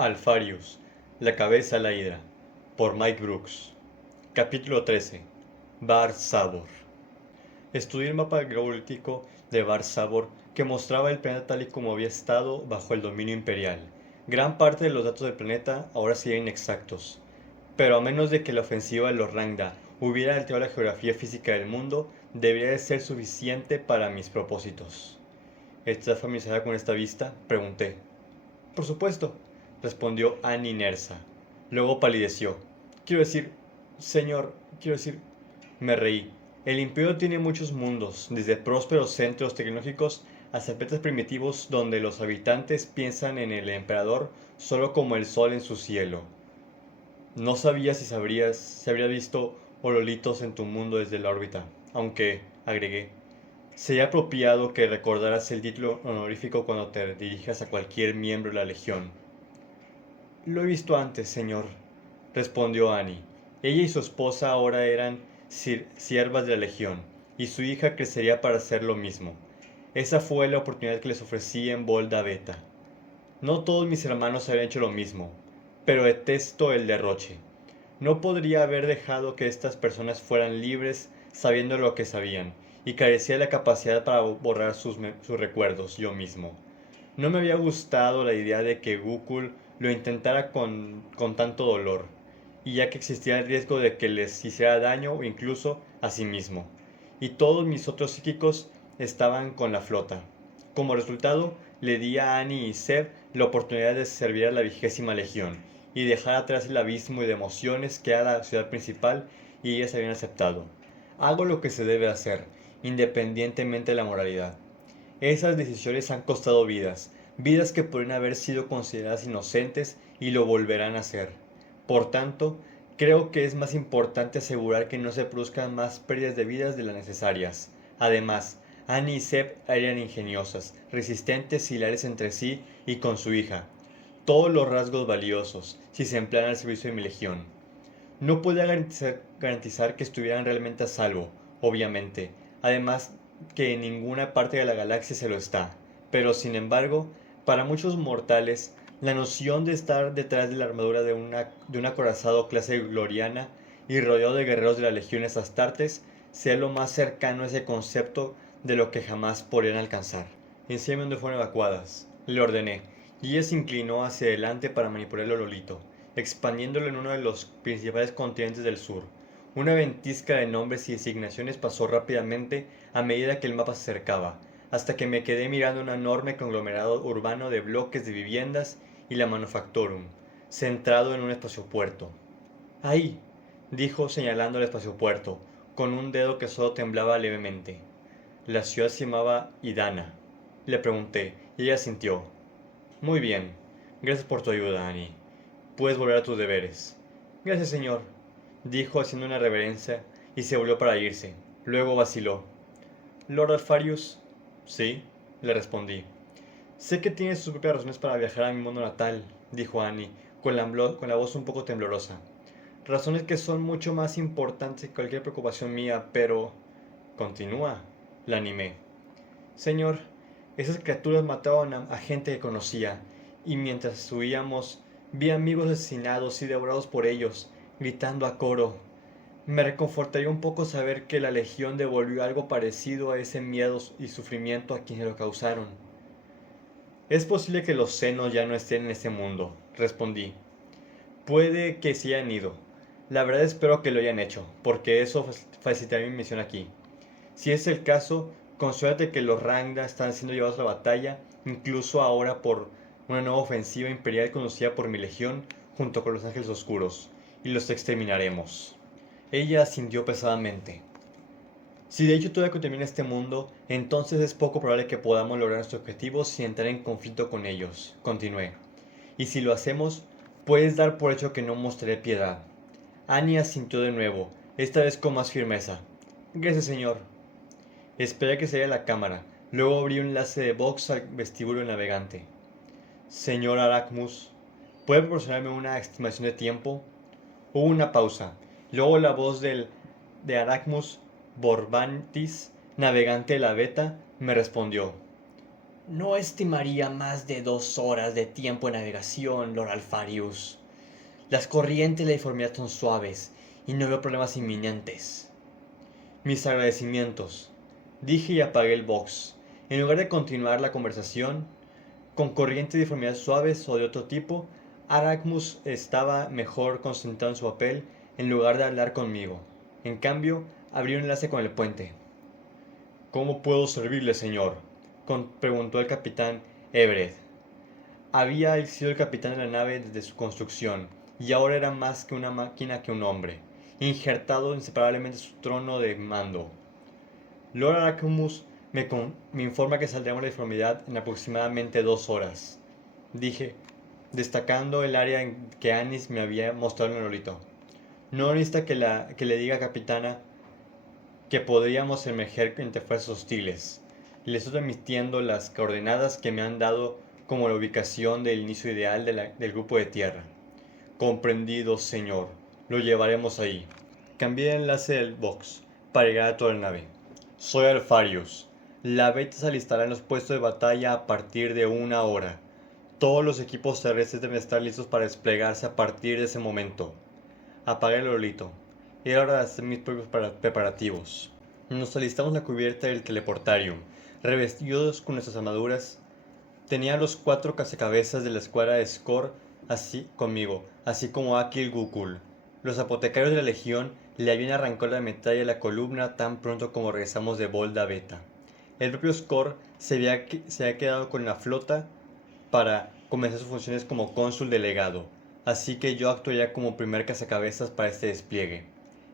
Alfarius, la cabeza a la hidra, por Mike Brooks. Capítulo 13. Bar Sabor. Estudié el mapa geológico de Bar Sabor que mostraba el planeta tal y como había estado bajo el dominio imperial. Gran parte de los datos del planeta ahora serían inexactos, pero a menos de que la ofensiva de los Rangda hubiera alterado la geografía física del mundo, debería de ser suficiente para mis propósitos. ¿Estás familiarizada con esta vista?, pregunté. Por supuesto, respondió Annie Nersa. Luego palideció. Quiero decir, señor, quiero decir... Me reí. El imperio tiene muchos mundos, desde prósperos centros tecnológicos hasta planetas primitivos donde los habitantes piensan en el emperador solo como el sol en su cielo. No sabía si habría visto ololitos en tu mundo desde la órbita, aunque, agregué, sería apropiado que recordaras el título honorífico cuando te dirijas a cualquier miembro de la Legión. Lo he visto antes, señor, respondió Annie. Ella y su esposa ahora eran siervas de la Legión, y su hija crecería para hacer lo mismo. Esa fue la oportunidad que les ofrecí en Volda Beta. No todos mis hermanos habían hecho lo mismo, pero detesto el derroche. No podría haber dejado que estas personas fueran libres sabiendo lo que sabían, y carecía de la capacidad para borrar sus recuerdos yo mismo. No me había gustado la idea de que Gukul lo intentara con tanto dolor, y ya que existía el riesgo de que les hiciera daño o incluso a sí mismo. Y todos mis otros psíquicos estaban con la flota. Como resultado, le di a Annie y Seb la oportunidad de servir a la 20ª Legión y dejar atrás el abismo de emociones que era la ciudad principal y ellas habían aceptado. Hago lo que se debe hacer, independientemente de la moralidad. Esas decisiones han costado vidas, vidas que podrían haber sido consideradas inocentes y lo volverán a ser. Por tanto, creo que es más importante asegurar que no se produzcan más pérdidas de vidas de las necesarias. Además, Annie y Seb eran ingeniosas, resistentes y leales entre sí y con su hija. Todos los rasgos valiosos, si se emplean al servicio de mi legión. No podía garantizar que estuvieran realmente a salvo, obviamente, además que en ninguna parte de la galaxia se lo está, pero sin embargo, para muchos mortales, la noción de estar detrás de la armadura de un acorazado clase gloriana y rodeado de guerreros de las legiones astartes sea lo más cercano a ese concepto de lo que jamás podrían alcanzar. Enséñame dónde fueron evacuadas, le ordené, y ella se inclinó hacia adelante para manipular el ololito, expandiéndolo en uno de los principales continentes del sur. Una ventisca de nombres y designaciones pasó rápidamente a medida que el mapa se acercaba, hasta que me quedé mirando un enorme conglomerado urbano de bloques de viviendas y la Manufactorum, centrado en un espaciopuerto. ¡Ahí!, dijo señalando el espaciopuerto, con un dedo que solo temblaba levemente. La ciudad se llamaba Idana. Le pregunté, y ella sintió. Muy bien. Gracias por tu ayuda, Annie. Puedes volver a tus deberes. Gracias, señor, dijo haciendo una reverencia y se volvió para irse. Luego vaciló. Lord Alfarius. Sí, le respondí. Sé que tienes sus propias razones para viajar a mi mundo natal, dijo Annie, con la voz un poco temblorosa. Razones que son mucho más importantes que cualquier preocupación mía, pero... Continúa, la animé. Señor, esas criaturas mataban a gente que conocía, y mientras huíamos, vi amigos asesinados y devorados por ellos, gritando a coro. Me reconfortaría un poco saber que la Legión devolvió algo parecido a ese miedo y sufrimiento a quienes lo causaron. Es posible que los senos ya no estén en este mundo, respondí. Puede que se hayan ido. La verdad espero que lo hayan hecho, porque eso facilitaría mi misión aquí. Si es el caso, consuélate que los Rangda están siendo llevados a la batalla, incluso ahora por una nueva ofensiva imperial conducida por mi legión junto con los Ángeles Oscuros, y los exterminaremos. Ella asintió pesadamente. Si de hecho todavía termina este mundo, entonces es poco probable que podamos lograr nuestros objetivos sin entrar en conflicto con ellos, continué. Y si lo hacemos, puedes dar por hecho que no mostraré piedad. Annie asintió de nuevo, esta vez con más firmeza. Gracias, señor. Esperé que saliera la cámara. Luego abrí un enlace de Vox al vestíbulo navegante. Señor Aracmus, ¿puede proporcionarme una estimación de tiempo? Hubo una pausa. Luego la voz de Aracmus Borbantis, navegante de la Beta, me respondió. No estimaría más de 2 horas de tiempo de navegación, Lord Alpharius. Las corrientes y la deformidad son suaves y no veo problemas inminentes. Mis agradecimientos, dije y apagué el box. En lugar de continuar la conversación, con corrientes y deformidades suaves o de otro tipo, Aracmus estaba mejor concentrado en su papel en lugar de hablar conmigo. En cambio, abrió un enlace con el puente. ¿Cómo puedo servirle, señor? Preguntó el capitán Everett. Había sido el capitán de la nave desde su construcción, y ahora era más que una máquina que un hombre, injertado inseparablemente en su trono de mando. Lord Aracmus me informa que saldremos de la deformidad en aproximadamente 2 horas, dije, destacando el área en que Anis me había mostrado el monolito. No necesita que le diga, capitana, que podríamos emerger entre fuerzas hostiles. Le estoy transmitiendo las coordenadas que me han dado como la ubicación del inicio ideal del grupo de tierra. Comprendido, señor. Lo llevaremos ahí. Cambié el enlace del box para llegar a toda la nave. Soy Alpharius. La beta se alistará en los puestos de batalla a partir de 1 hora. Todos los equipos terrestres deben estar listos para desplegarse a partir de ese momento. Apagué el olito. Era hora de hacer mis propios preparativos. Nos alistamos en la cubierta del teleportarium, revestidos con nuestras armaduras. Tenía los 4 cazacabezas de la escuadra de Skor así conmigo, así como Akil Gukul. Los apotecarios de la legión le habían arrancado la metralla de la columna tan pronto como regresamos de Volda Beta. El propio Skor se había quedado con la flota para comenzar sus funciones como cónsul delegado, así que yo actuaría como primer cazacabezas para este despliegue.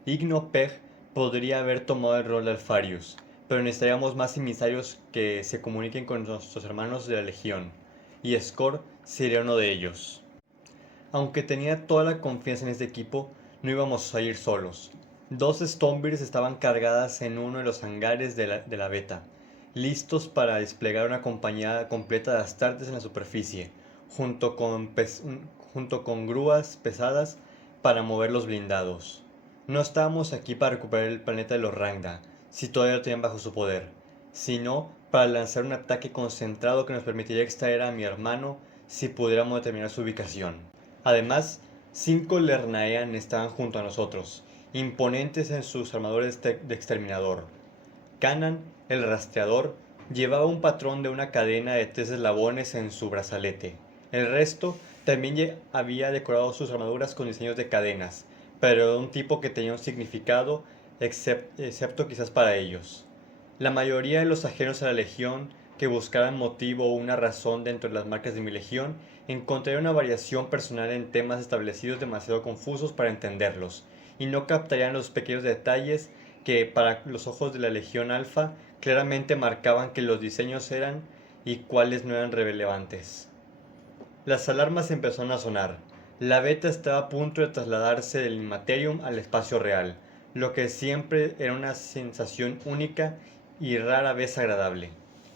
Igno Peg podría haber tomado el rol de Alpharius, pero necesitaríamos más emisarios que se comuniquen con nuestros hermanos de la Legión, y Skor sería uno de ellos. Aunque tenía toda la confianza en este equipo, no íbamos a ir solos. 2 Stonebears estaban cargadas en uno de los hangares de la beta, listos para desplegar una compañía completa de astartes en la superficie, junto con grúas pesadas para mover los blindados. No estábamos aquí para recuperar el planeta de los Rangda, si todavía lo tenían bajo su poder, sino para lanzar un ataque concentrado que nos permitiría extraer a mi hermano si pudiéramos determinar su ubicación. Además, 5 Lernaean estaban junto a nosotros, imponentes en sus armadores de exterminador. Kanan, el rastreador, llevaba un patrón de una cadena de 3 eslabones en su brazalete. El resto también había decorado sus armaduras con diseños de cadenas, pero de un tipo que tenía un significado, excepto quizás para ellos. La mayoría de los ajenos a la legión que buscaran motivo o una razón dentro de las marcas de mi legión encontrarían una variación personal en temas establecidos demasiado confusos para entenderlos, y no captarían los pequeños detalles que para los ojos de la Legión Alfa claramente marcaban que los diseños eran y cuáles no eran relevantes. Las alarmas empezaron a sonar. La beta estaba a punto de trasladarse del Immaterium al espacio real, lo que siempre era una sensación única y rara vez agradable.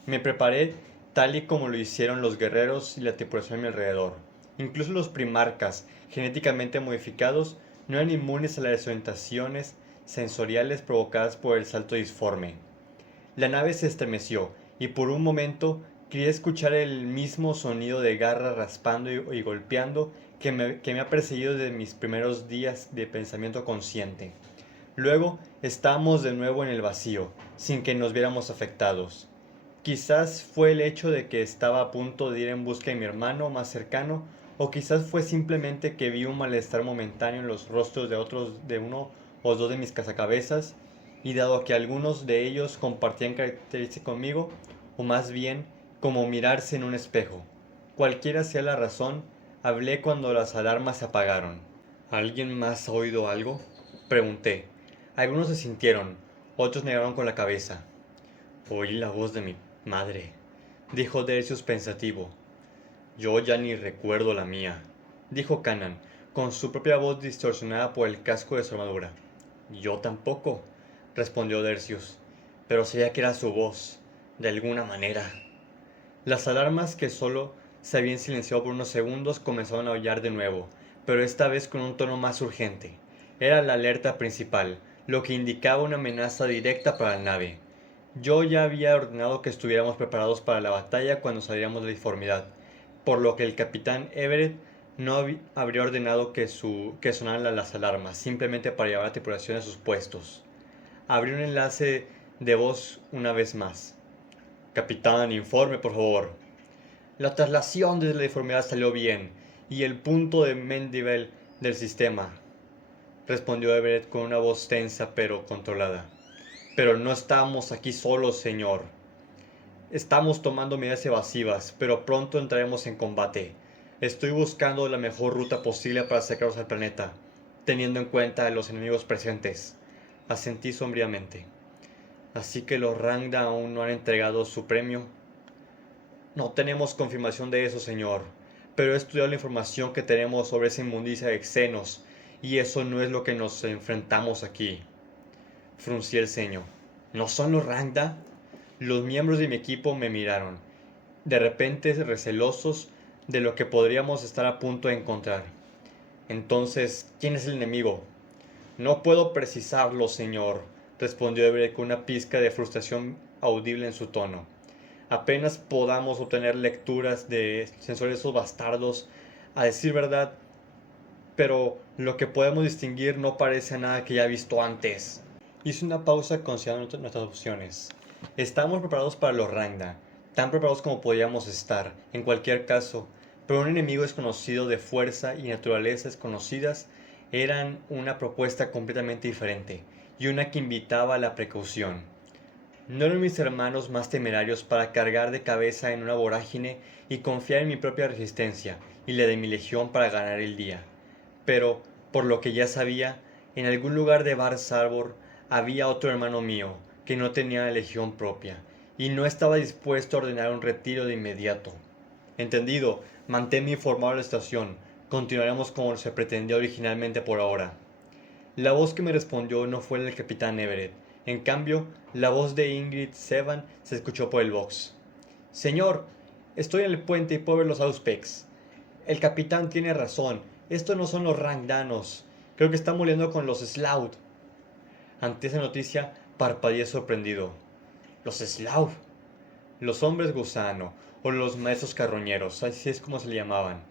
Me preparé tal y como lo hicieron los guerreros y la tripulación a mi alrededor. Incluso los primarcas, genéticamente modificados, no eran inmunes a las desorientaciones sensoriales provocadas por el salto disforme. La nave se estremeció, y por un momento quería escuchar el mismo sonido de garras raspando y golpeando que me ha perseguido desde mis primeros días de pensamiento consciente. Luego estábamos de nuevo en el vacío, sin que nos viéramos afectados. Quizás fue el hecho de que estaba a punto de ir en busca de mi hermano más cercano, o quizás fue simplemente que vi un malestar momentáneo en los rostros de uno o dos de mis cazacabezas, y dado que algunos de ellos compartían características conmigo, o más bien como mirarse en un espejo. Cualquiera sea la razón, hablé cuando las alarmas se apagaron. ¿Alguien más ha oído algo?, pregunté. Algunos se sintieron, otros negaron con la cabeza. Oí la voz de mi madre, dijo Dercius pensativo. Yo ya ni recuerdo la mía, dijo Kanan, con su propia voz distorsionada por el casco de su armadura. Yo tampoco, respondió Dercius, pero sabía que era su voz, de alguna manera. Las alarmas, que solo se habían silenciado por unos segundos, comenzaron a aullar de nuevo, pero esta vez con un tono más urgente. Era la alerta principal, lo que indicaba una amenaza directa para la nave. Yo ya había ordenado que estuviéramos preparados para la batalla cuando saliéramos de la Disformidad, por lo que el capitán Everett no habría ordenado que sonaran las alarmas, simplemente para llevar a la tripulación a sus puestos. Abrió un enlace de voz una vez más. Capitán, informe, por favor. La traslación desde la Disformidad salió bien, y el punto de Mendibel del sistema, respondió Everett con una voz tensa pero controlada. Pero no estamos aquí solos, señor. Estamos tomando medidas evasivas, pero pronto entraremos en combate. Estoy buscando la mejor ruta posible para sacarlos al planeta, teniendo en cuenta a los enemigos presentes. Asentí sombríamente. Así que los Rangda aún no han entregado su premio. No tenemos confirmación de eso, señor, pero he estudiado la información que tenemos sobre esa inmundicia de Xenos, y eso no es lo que nos enfrentamos aquí. Fruncí el ceño. ¿No son los Rangda? Los miembros de mi equipo me miraron, de repente recelosos de lo que podríamos estar a punto de encontrar. Entonces, ¿quién es el enemigo? No puedo precisarlo, señor, respondió Everett con una pizca de frustración audible en su tono. Apenas podamos obtener lecturas de sensores de esos bastardos, a decir verdad, pero lo que podemos distinguir no parece a nada que ya he visto antes. Hice una pausa considerando nuestras opciones. Estábamos preparados para los Rangda, tan preparados como podíamos estar, en cualquier caso, pero un enemigo desconocido de fuerza y naturaleza desconocidas eran una propuesta completamente diferente, y una que invitaba a la precaución. No eran mis hermanos más temerarios para cargar de cabeza en una vorágine y confiar en mi propia resistencia y la de mi legión para ganar el día. Pero, por lo que ya sabía, en algún lugar de Bar Sarbor había otro hermano mío que no tenía legión propia y no estaba dispuesto a ordenar un retiro de inmediato. Entendido, manténme informado de la estación. Continuaremos como se pretendía originalmente por ahora. La voz que me respondió no fue la del capitán Everett. En cambio, la voz de Ingrid Sevan se escuchó por el box. Señor, estoy en el puente y puedo ver los Auspex. El capitán tiene razón. Estos no son los Rangdanos. Creo que está muriendo con los Slaud. Ante esa noticia, parpadeé sorprendido. ¿Los Slaud? Los hombres gusano, o los maestros carroñeros, así es como se le llamaban.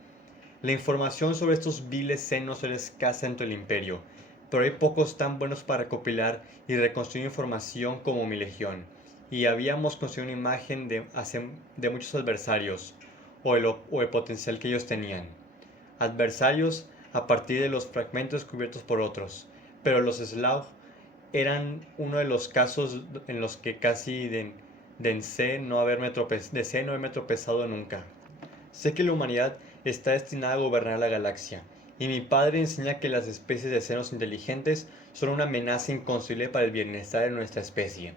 La información sobre estos viles senos era escasa en todo el imperio, pero hay pocos tan buenos para recopilar y reconstruir información como mi legión, y habíamos construido una imagen de muchos adversarios, o el potencial que ellos tenían. Adversarios a partir de los fragmentos cubiertos por otros, pero los Slav eran uno de los casos en los que casi deseé no haberme tropezado nunca. Sé que la humanidad está destinada a gobernar la galaxia, y mi padre enseña que las especies de senos inteligentes son una amenaza inconcebible para el bienestar de nuestra especie.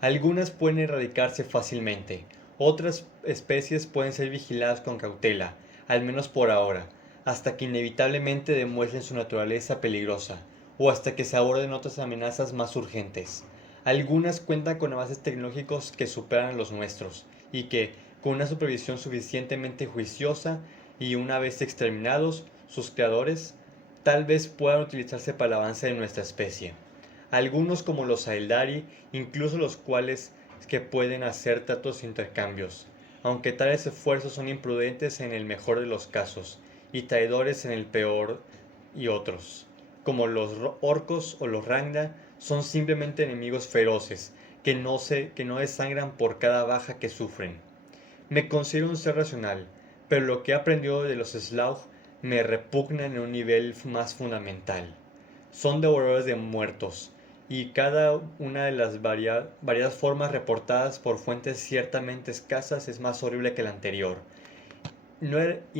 Algunas pueden erradicarse fácilmente, otras especies pueden ser vigiladas con cautela, al menos por ahora, hasta que inevitablemente demuestren su naturaleza peligrosa, o hasta que se aborden otras amenazas más urgentes. Algunas cuentan con avances tecnológicos que superan a los nuestros, y que, con una supervisión suficientemente juiciosa y una vez exterminados sus creadores, tal vez puedan utilizarse para el avance de nuestra especie. Algunos como los Aeldari, incluso los cuales que pueden hacer tratos e intercambios, aunque tales esfuerzos son imprudentes en el mejor de los casos y traidores en el peor, y otros, como los orcos o los Rangda, son simplemente enemigos feroces que no desangran por cada baja que sufren. Me considero un ser racional, pero lo que he aprendido de los Slaug me repugna en un nivel más fundamental. Son devoradores de muertos, y cada una de las variadas formas reportadas por fuentes ciertamente escasas es más horrible que la anterior. Y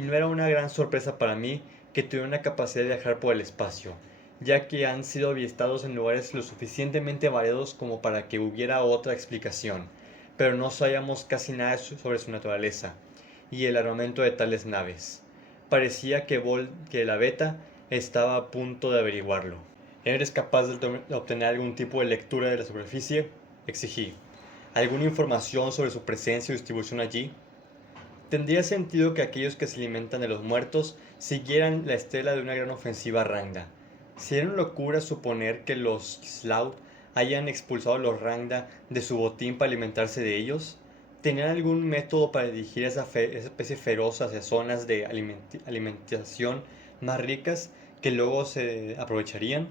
no era una gran sorpresa para mí que tuvieran una capacidad de viajar por el espacio, ya que han sido avistados en lugares lo suficientemente variados como para que hubiera otra explicación, pero no sabíamos casi nada sobre su naturaleza y el armamento de tales naves. Parecía que la beta estaba a punto de averiguarlo. ¿Eres capaz de obtener algún tipo de lectura de la superficie? Exigí. ¿Alguna información sobre su presencia o distribución allí? Tendría sentido que aquellos que se alimentan de los muertos siguieran la estela de una gran ofensiva rangda. Sería una locura suponer que los Slaud hayan expulsado a los Rangda de su botín para alimentarse de ellos? ¿Tenían algún método para dirigir esa especie feroz hacia zonas de alimentación más ricas que luego se aprovecharían?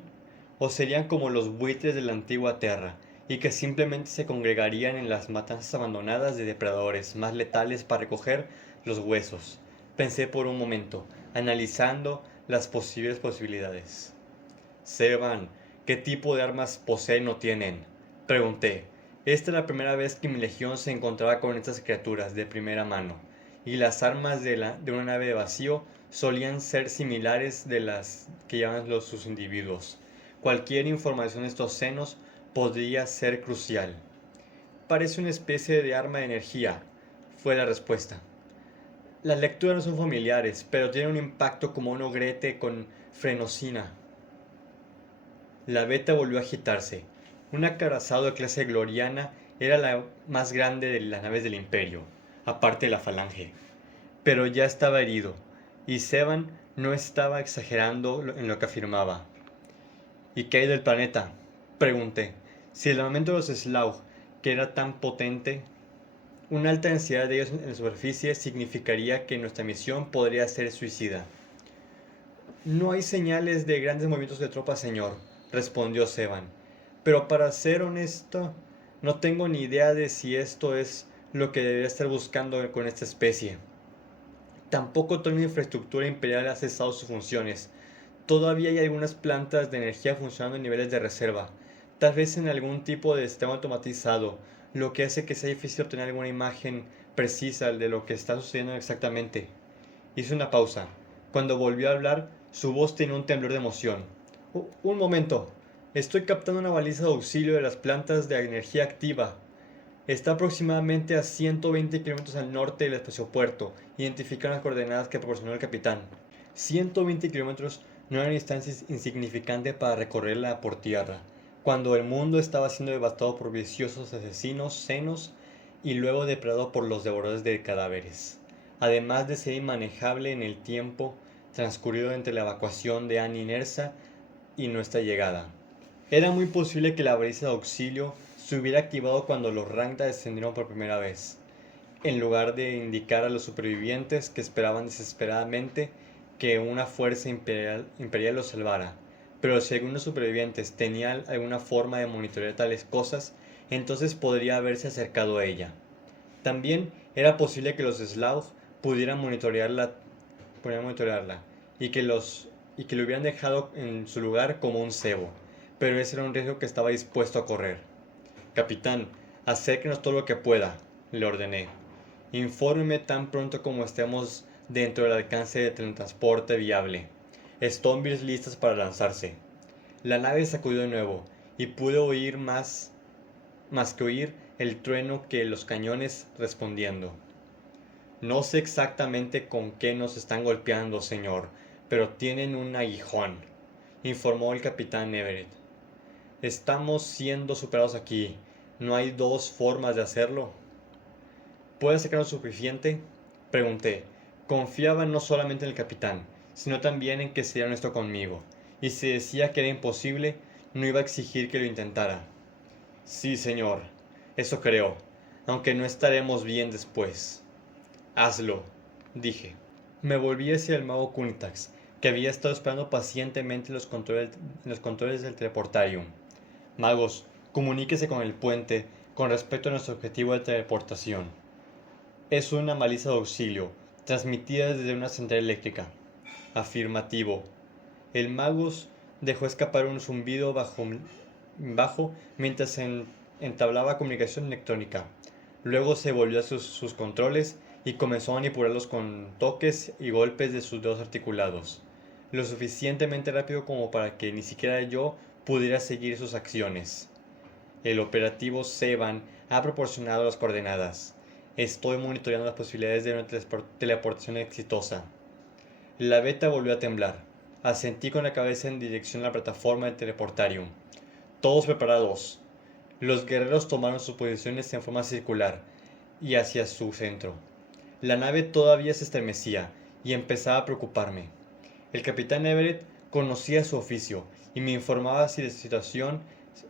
¿O serían como los buitres de la antigua Tierra y que simplemente se congregarían en las matanzas abandonadas de depredadores más letales para recoger los huesos? Pensé por un momento, analizando las posibles posibilidades. Seban, ¿qué tipo de armas poseen o tienen? Pregunté. Esta es la primera vez que mi legión se encontraba con estas criaturas de primera mano, y las armas de una nave de vacío solían ser similares de las que llevan sus individuos. Cualquier información de estos senos podría ser crucial. Parece una especie de arma de energía, fue la respuesta. Las lecturas no son familiares, pero tienen un impacto como un ogrete con frenosina. La beta volvió a agitarse. Un acorazado de clase gloriana era la más grande de las naves del Imperio, aparte de la Falange. Pero ya estaba herido, y Seban no estaba exagerando en lo que afirmaba. ¿Y qué hay del planeta? Pregunté. Si el armamento de los Slaug, que era tan potente, una alta densidad de ellos en la superficie significaría que nuestra misión podría ser suicida. No hay señales de grandes movimientos de tropas, señor, respondió Seban. Pero para ser honesto, no tengo ni idea de si esto es lo que debería estar buscando con esta especie. Tampoco toda la infraestructura imperial ha cesado sus funciones. Todavía hay algunas plantas de energía funcionando en niveles de reserva, tal vez en algún tipo de sistema automatizado, lo que hace que sea difícil obtener alguna imagen precisa de lo que está sucediendo exactamente. Hizo una pausa. Cuando volvió a hablar, su voz tenía un temblor de emoción. Un momento. Estoy captando una baliza de auxilio de las plantas de energía activa. Está aproximadamente a 120 kilómetros al norte del espaciopuerto. Identifica las coordenadas que proporcionó el capitán. 120 kilómetros no era una distancia insignificante para recorrerla por tierra, cuando el mundo estaba siendo devastado por viciosos asesinos senos y luego depredado por los devoradores de cadáveres, además de ser inmanejable en el tiempo transcurrido entre la evacuación de Annie Nersa y nuestra llegada. Era muy posible que la baliza de auxilio se hubiera activado cuando los Rangda descendieron por primera vez, en lugar de indicar a los supervivientes que esperaban desesperadamente que una fuerza imperial los salvara. Pero si algunos supervivientes tenían alguna forma de monitorear tales cosas, entonces podría haberse acercado a ella. También era posible que los Slaug pudieran monitorearla y que lo hubieran dejado en su lugar como un cebo, pero ese era un riesgo que estaba dispuesto a correr. Capitán, acérquenos todo lo que pueda, le ordené. Infórmeme tan pronto como estemos dentro del alcance de teletransporte viable. Stonebills listas para lanzarse. La nave sacudió de nuevo, y pude oír más que oír el trueno que los cañones respondiendo. No sé exactamente con qué nos están golpeando, señor, pero tienen un aguijón, informó el capitán Everett. Estamos siendo superados aquí. ¿No hay dos formas de hacerlo? ¿Puede sacar lo suficiente? Pregunté. Confiaba no solamente en el capitán, sino también en que sería honesto conmigo, y si decía que era imposible, no iba a exigir que lo intentara. Sí, señor, eso creo, aunque no estaremos bien después. Hazlo, dije. Me volví hacia el mago Kunitax, que había estado esperando pacientemente en los controles del teleportarium. Magos, comuníquese con el puente con respecto a nuestro objetivo de teleportación. Es una baliza de auxilio, transmitida desde una central eléctrica. Afirmativo. El Magus dejó escapar un zumbido bajo mientras entablaba comunicación electrónica. Luego se volvió a sus controles y comenzó a manipularlos con toques y golpes de sus dedos articulados, lo suficientemente rápido como para que ni siquiera yo pudiera seguir sus acciones. El operativo Seban ha proporcionado las coordenadas. Estoy monitoreando las posibilidades de una teleportación exitosa. La beta volvió a temblar. Asentí con la cabeza en dirección a la plataforma del teleportarium. Todos preparados. Los guerreros tomaron sus posiciones en forma circular y hacia su centro. La nave todavía se estremecía y empezaba a preocuparme. El capitán Everett conocía su oficio y me informaba si la situación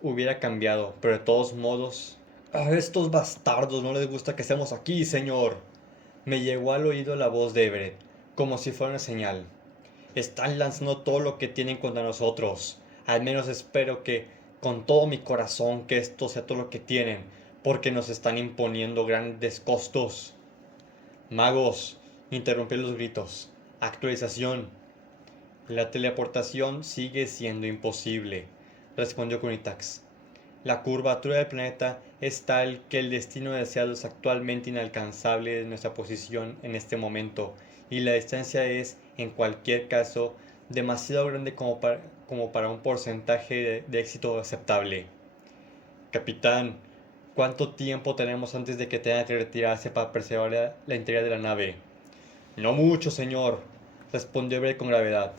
hubiera cambiado, pero de todos modos... A estos bastardos no les gusta que estemos aquí, señor. Me llegó al oído la voz de Everett, como si fuera una señal. Están lanzando todo lo que tienen contra nosotros. Al menos espero que, con todo mi corazón, que esto sea todo lo que tienen, porque nos están imponiendo grandes costos. Magos, interrumpí los gritos. Actualización. La teleportación sigue siendo imposible, respondió Kunitax. La curvatura del planeta es tal que el destino deseado es actualmente inalcanzable de nuestra posición en este momento, y la distancia es, en cualquier caso, demasiado grande como para un porcentaje de éxito aceptable. Capitán, ¿cuánto tiempo tenemos antes de que tenga que retirarse para preservar la integridad de la nave? No mucho, señor, respondió Everett con gravedad.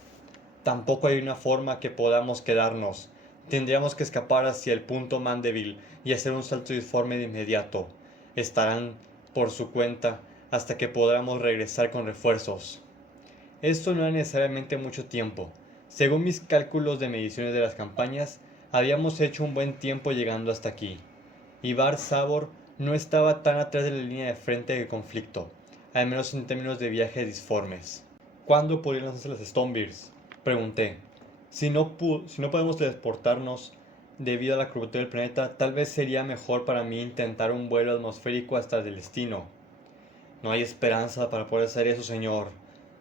Tampoco hay una forma que podamos quedarnos. Tendríamos que escapar hacia el punto Mandeville y hacer un salto disforme de inmediato. Estarán por su cuenta hasta que podamos regresar con refuerzos. Esto no era necesariamente mucho tiempo. Según mis cálculos de mediciones de las campañas, habíamos hecho un buen tiempo llegando hasta aquí. Y Bar Sabor no estaba tan atrás de la línea de frente del conflicto, al menos en términos de viajes disformes. ¿Cuándo podrían lanzarse las Stonebears? Pregunté. Si no podemos transportarnos debido a la curvatura del planeta, tal vez sería mejor para mí intentar un vuelo atmosférico hasta el destino. No hay esperanza para poder hacer eso, señor,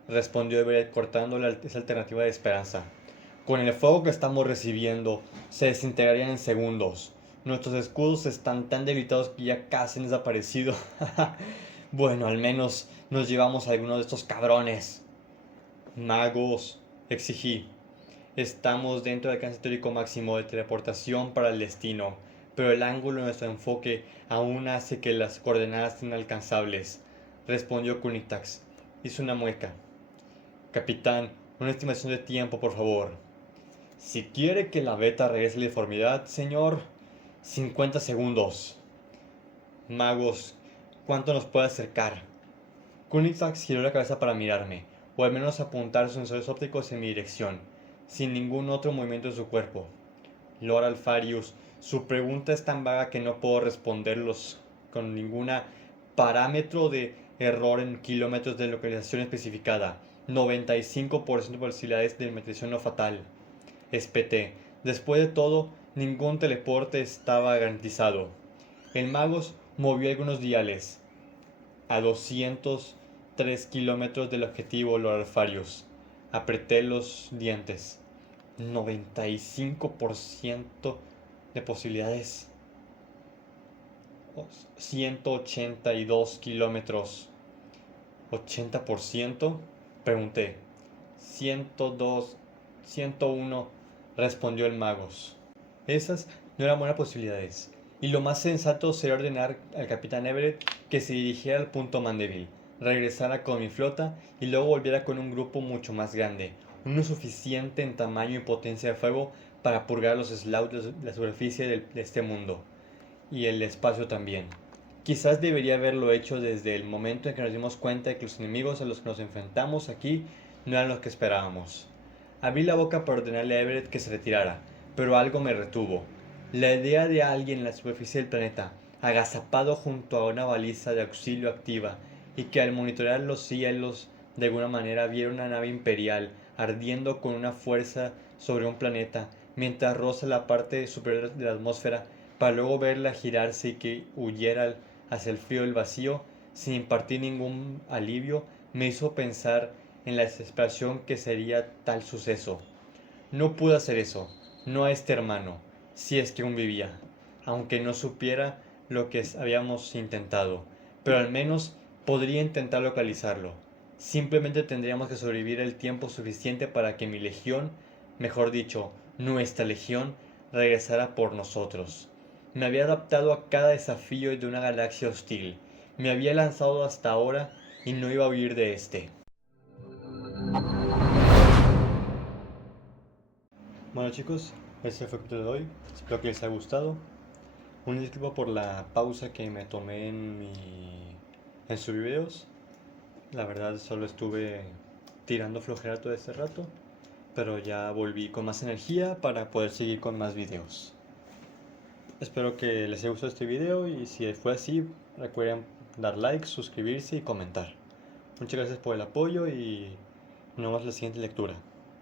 respondió Everett cortando esa alternativa de esperanza. Con el fuego que estamos recibiendo, se desintegrarían en segundos. Nuestros escudos están tan debilitados que ya casi han desaparecido. Bueno, al menos nos llevamos a alguno de estos cabrones. Magos, exigí. Estamos dentro del alcance teórico máximo de teleportación para el destino, pero el ángulo de nuestro enfoque aún hace que las coordenadas sean inalcanzables, respondió Kunitax. Hizo una mueca. Capitán, una estimación de tiempo, por favor. Si quiere que la beta regrese a la uniformidad, señor, 50 segundos. Magos, ¿cuánto nos puede acercar? Kunitax giró la cabeza para mirarme, o al menos apuntar sus sensores ópticos en mi dirección, sin ningún otro movimiento de su cuerpo. Lord Alfarius, su pregunta es tan vaga que no puedo responderlos con ninguna parámetro de error en kilómetros de localización especificada. 95% de posibilidades de metición no fatal. Espeté. Después de todo, ningún teleporte estaba garantizado. El Magos movió algunos diales. A 203 kilómetros del objetivo, Lord Alfarius. Apreté los dientes. 95% de posibilidades. 182 kilómetros. 80%. Pregunté. 102, 101, respondió el Magos. Esas no eran buenas posibilidades, y lo más sensato sería ordenar al capitán Everett que se dirigiera al punto Mandeville, regresara con mi flota y luego volviera con un grupo mucho más grande, uno suficiente en tamaño y potencia de fuego para purgar los Sloughs de la superficie de este mundo, y el espacio también. Quizás debería haberlo hecho desde el momento en que nos dimos cuenta de que los enemigos a los que nos enfrentamos aquí no eran los que esperábamos. Abrí la boca para ordenarle a Everett que se retirara, pero algo me retuvo. La idea de alguien en la superficie del planeta, agazapado junto a una baliza de auxilio activa, y que al monitorear los cielos de alguna manera viera una nave imperial ardiendo con una fuerza sobre un planeta, mientras roza la parte superior de la atmósfera, para luego verla girarse y que huyera hacia el frío del vacío, sin impartir ningún alivio, me hizo pensar en la desesperación que sería tal suceso. No pude hacer eso, no a este hermano, si es que aún vivía, aunque no supiera lo que habíamos intentado, pero al menos podría intentar localizarlo. Simplemente tendríamos que sobrevivir el tiempo suficiente para que mi legión, mejor dicho, nuestra legión, regresara por nosotros. Me había adaptado a cada desafío de una galaxia hostil. Me había lanzado hasta ahora y no iba a huir de este. Bueno chicos, ese fue el capítulo de hoy. Espero que les haya gustado. Un disculpa por la pausa que me tomé en subir videos. La verdad solo estuve tirando flojera todo este rato. Pero ya volví con más energía para poder seguir con más videos. Espero que les haya gustado este video y si fue así, recuerden dar like, suscribirse y comentar. Muchas gracias por el apoyo y nos vemos en la siguiente lectura.